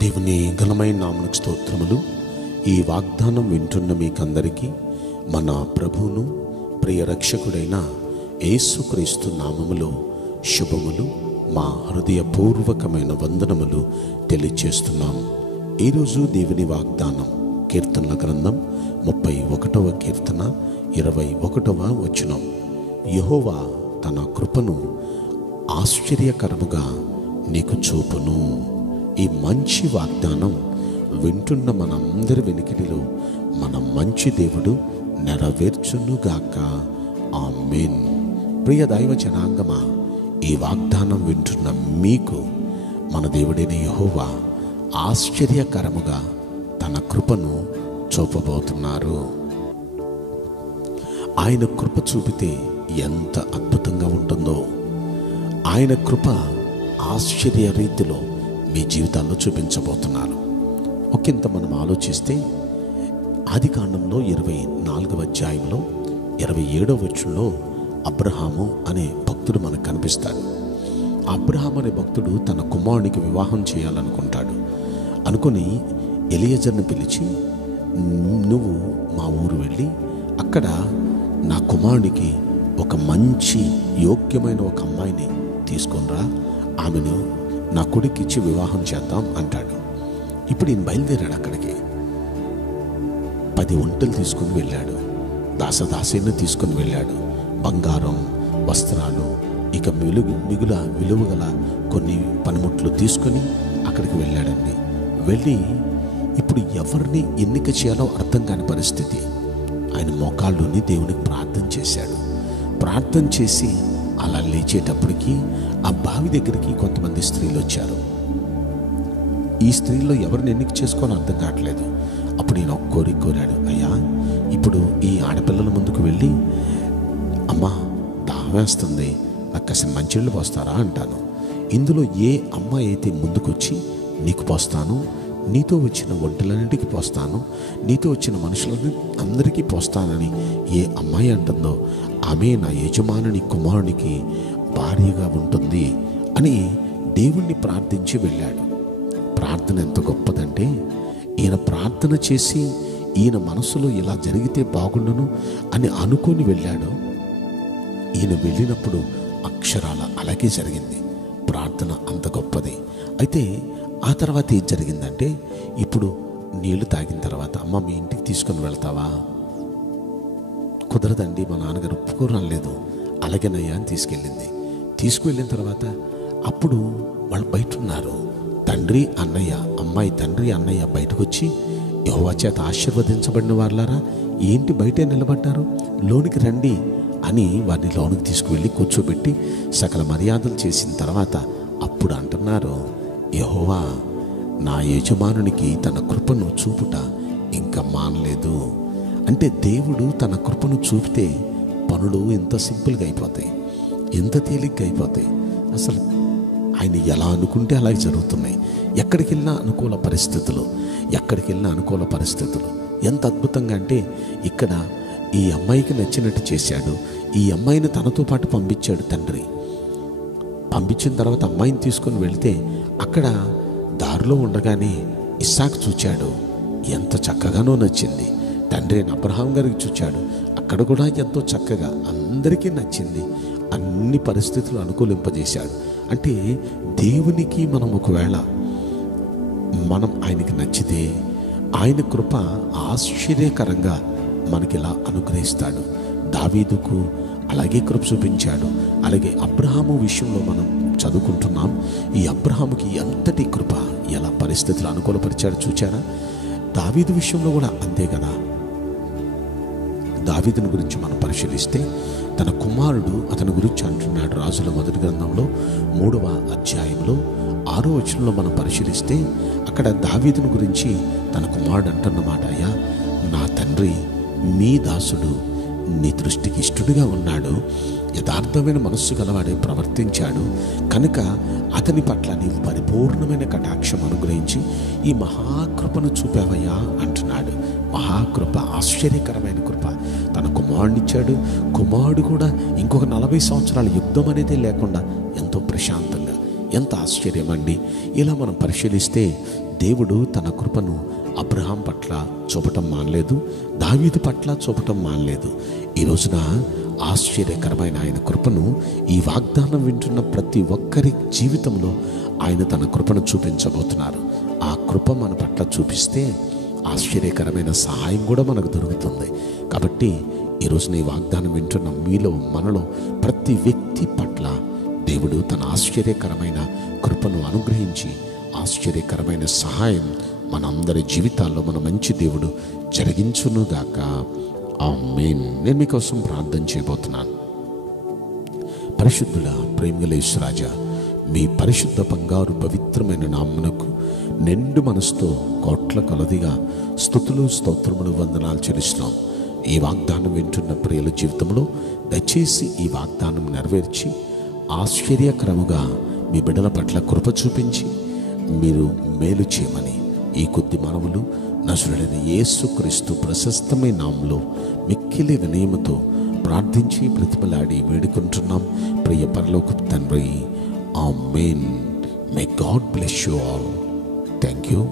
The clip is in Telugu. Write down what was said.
దేవుని ఘనమైన నామమునకు స్తోత్రములు. ఈ వాగ్దానం వింటున్న మీకందరికీ మన ప్రభువును ప్రియ రక్షకుడైన యేసుక్రీస్తు నామములో శుభములు, మా హృదయపూర్వకమైన వందనములు తెలియచేస్తున్నాం. ఈరోజు దేవుని వాగ్దానం కీర్తనల గ్రంథం 31వ కీర్తన 21వ వచనం. యెహోవా తన కృపను ఆశ్చర్యకరముగా నీకు చూపును. ఈ మంచి వాగ్దానం వింటున్న మనందరి వెనుకడిలో మన మంచి దేవుడు నెరవేర్చునుగాక. ఆమేన్. ప్రియ దైవ జనాంగమా, ఈ వాగ్దానం వింటున్న మీకు మన దేవుడైన యెహోవా ఆశ్చర్యకరముగా తన కృపను చూపబోతున్నారు. ఆయన కృప చూపితే ఎంత అద్భుతంగా ఉంటుందో, ఆయన కృప ఆశ్చర్య రీతిలో మీ జీవితాల్లో చూపించబోతున్నారు. ఒకంత మనం ఆలోచిస్తే ఆదికాండంలో 24వ అధ్యాయంలో 27వ వచనంలో అబ్రహాము అనే భక్తుడు మనకు కనిపిస్తాడు. అబ్రహాము అనే భక్తుడు తన కుమారునికి వివాహం చేయాలనుకుంటాడు. అనుకుని ఎలియజర్ని పిలిచి, నువ్వు మా ఊరు వెళ్ళి అక్కడ నా కుమారునికి ఒక మంచి యోగ్యమైన ఒక అమ్మాయిని తీసుకొనిరా, ఆమెను నా కొడుకు ఇచ్చి వివాహం చేద్దాం అంటాడు. ఇప్పుడు ఈయన బయలుదేరాడు. అక్కడికి 10 ఒంటెలు తీసుకొని వెళ్ళాడు. దాసదాసీని తీసుకొని వెళ్ళాడు. బంగారం, వస్త్రాలు, ఇక మిగుల విలువ గల కొన్ని పనిముట్లు తీసుకొని అక్కడికి వెళ్ళాడండి. వెళ్ళి ఇప్పుడు ఎవరిని ఎన్నిక చేయాలో అర్థం కాని పరిస్థితి. ఆయన మోకాళ్ళుని దేవునికి ప్రార్థన చేశాడు. ప్రార్థన చేసి అలా లేచేటప్పటికి ఆ బావి దగ్గరికి కొంతమంది స్త్రీలు వచ్చారు. ఈ స్త్రీల్లో ఎవరిని ఎన్నిక చేసుకోవాలో అర్థం కావట్లేదు. అప్పుడు ఈయన ఒక కోరిక కోరాడు. అయ్యా, ఇప్పుడు ఈ ఆడపిల్లల ముందుకు వెళ్ళి, అమ్మా దావేస్తుంది, నాకు కాసిన మంచిళ్ళు పోస్తారా అంటాను. ఇందులో ఏ అమ్మాయి అయితే ముందుకొచ్చి నీకు పోస్తాను, నీతో వచ్చిన ఒంటెలన్నింటికి పోస్తాను, నీతో వచ్చిన మనుషులని అందరికీ పోస్తానని ఏ అమ్మాయి అంటుందో ఆమె నా యజమానుని కుమారునికి భార్యగా ఉంటుంది అని దేవుణ్ణి ప్రార్థించి వెళ్ళాడు. ప్రార్థన ఎంత గొప్పదంటే, ఈయన ప్రార్థన చేసి ఈయన మనసులో ఇలా జరిగితే బాగుండును అని అనుకొని వెళ్ళాడు. ఈయన వెళ్ళినప్పుడు అక్షరాల అలాగే జరిగింది. ప్రార్థన అంత గొప్పది. అయితే ఆ తర్వాత ఏం జరిగిందంటే, ఇప్పుడు నీళ్లు తాగిన తర్వాత, అమ్మ మీ ఇంటికి తీసుకొని వెళ్తావా? కుదరదండి, మా నాన్నగారు ఒప్పుకోరనలేదు. అలాగేనయ్యా అని తీసుకెళ్ళింది. తీసుకువెళ్ళిన తర్వాత అప్పుడు వాళ్ళు బయట ఉన్నారు. తండ్రి అన్నయ్య, అమ్మాయి తండ్రి అన్నయ్య బయటకు వచ్చి, యెహోవా చేత ఆశీర్వదించబడిన వాళ్ళారా, ఏంటి బయటే నిలబడ్డారు, లోనికి రండి అని వారిని లోనికి తీసుకువెళ్ళి కూర్చోబెట్టి సకల మర్యాదలు చేసిన తర్వాత అప్పుడు అంటున్నారు, యెహోవా నా యజమానునికి తన కృపను చూపుట ఇంకా మానలేదు. అంటే దేవుడు తన కృపను చూపితే పనులు ఎంత సింపుల్గా అయిపోతాయి, ఎంత తేలిగ్గా అయిపోతాయి. అసలు ఆయన ఎలా అనుకుంటే అలాగే జరుగుతున్నాయి. ఎక్కడికి వెళ్ళినా అనుకూల పరిస్థితులు, ఎక్కడికి వెళ్ళినా అనుకూల పరిస్థితులు. ఎంత అద్భుతంగా అంటే, ఇక్కడ ఈ అమ్మాయికి నచ్చినట్టు చేశాడు. ఈ అమ్మాయిని తనతో పాటు పంపించాడు తండ్రి. పంపించిన తర్వాత అమ్మాయిని తీసుకొని వెళితే అక్కడ దారిలో ఉండగానే ఇస్సాకు చూచాడు. ఎంత చక్కగానో నచ్చింది. తండ్రి అయిన అబ్రహాం గారికి చూచాడు. అక్కడ కూడా ఎంతో చక్కగా అందరికీ నచ్చింది. అన్ని పరిస్థితులు అనుకూలింపజేశాడు. అంటే దేవునికి మనం ఒకవేళ మనం ఆయనకి నచ్చితే ఆయన కృప ఆశ్చర్యకరంగా మనకి ఇలా అనుగ్రహిస్తాడు. దావీదుకు అలాగే కృప చూపించాడు. అలాగే అబ్రహాము విషయంలో మనం చదువుకుంటున్నాం. ఈ అబ్రహాముకి ఎంతటి కృప, ఎలా పరిస్థితులు అనుకూలపరిచాడు చూచారా? దావీదు విషయంలో కూడా అంతే కదా. దావీదుని గురించి మనం పరిశీలిస్తే తన కుమారుడు అతని గురించి అంటున్నాడు. రాజుల మొదటి గ్రంథంలో 3వ అధ్యాయంలో 6వ వచనంలో మనం పరిశీలిస్తే అక్కడ దావీదుని గురించి తన కుమారుడు అంటున్నమాట, అయ్యా నా తండ్రి మీ దాసుడు నీ దృష్టికి ఇష్టడుగా ఉన్నాడు, యథార్థమైన మనస్సు గలవాడే ప్రవర్తించాడు కనుక అతని పట్ల నీవు పరిపూర్ణమైన కటాక్షం అనుగ్రహించి ఈ మహాకృపను చూపావయ్యా అంటున్నాడు. మహాకృప, ఆశ్చర్యకరమైన కృప. తన కుమారుడిచ్చాడు. కుమారుడు కూడా ఇంకొక 40 సంవత్సరాల యుద్ధం అనేది లేకుండా ఎంతో ప్రశాంతంగా, ఎంత ఆశ్చర్యం అండి. ఇలా మనం పరిశీలిస్తే దేవుడు తన కృపను అబ్రహాం పట్ల చూపటం మానలేదు, దావీదు పట్ల చూపటం మానలేదు. ఈ రోజున ఆశ్చర్యకరమైన ఆయన కృపను ఈ వాగ్దానం వింటున్న ప్రతి ఒక్కరి జీవితంలో ఆయన తన కృపను చూపించబోతున్నారు. ఆ కృప మన పట్ల చూపిస్తే ఆశ్చర్యకరమైన సహాయం కూడా మనకు దొరుకుతుంది. కాబట్టి ఈరోజు ఈ వాగ్దానం వింటున్న మీలో, మనలో ప్రతి వ్యక్తి పట్ల దేవుడు తన ఆశ్చర్యకరమైన కృపను అనుగ్రహించి ఆశ్చర్యకరమైన సహాయం మనందరి జీవితాల్లో మన మంచి దేవుడు జరిగించునుగాక. ఆమేన్. నేను మీకోసం ప్రార్థన చేయబోతున్నాను. పరిశుద్ధుల ప్రేమగల యేసురాజా, మీ పరిశుద్ధ బంగారు పవిత్రమైన నామమునకు నిండు మనసుతో కోట్ల కొలదిగా స్తుతులు, స్తోత్రములు, వందనాలు చెల్లిస్తున్నాం. ఈ వాగ్దానం వింటున్న ప్రియుల జీవితంలో దయచేసి ఈ వాగ్దానం నెరవేర్చి ఆశ్చర్యకరముగా మీ బిడ్డల పట్ల కృప చూపించి మీరు మేలు చేయమని ఈ కొద్ది మనవులు నజరుడైన యేసుక్రీస్తు ప్రశస్తమైన నామములో మిక్కిలి వినయముతో ప్రార్థించి ప్రతిమలాడి వేడుకుంటున్నాం ప్రియ పరలోకపు తండ్రి. ఆమేన్. May God bless you all. Thank you.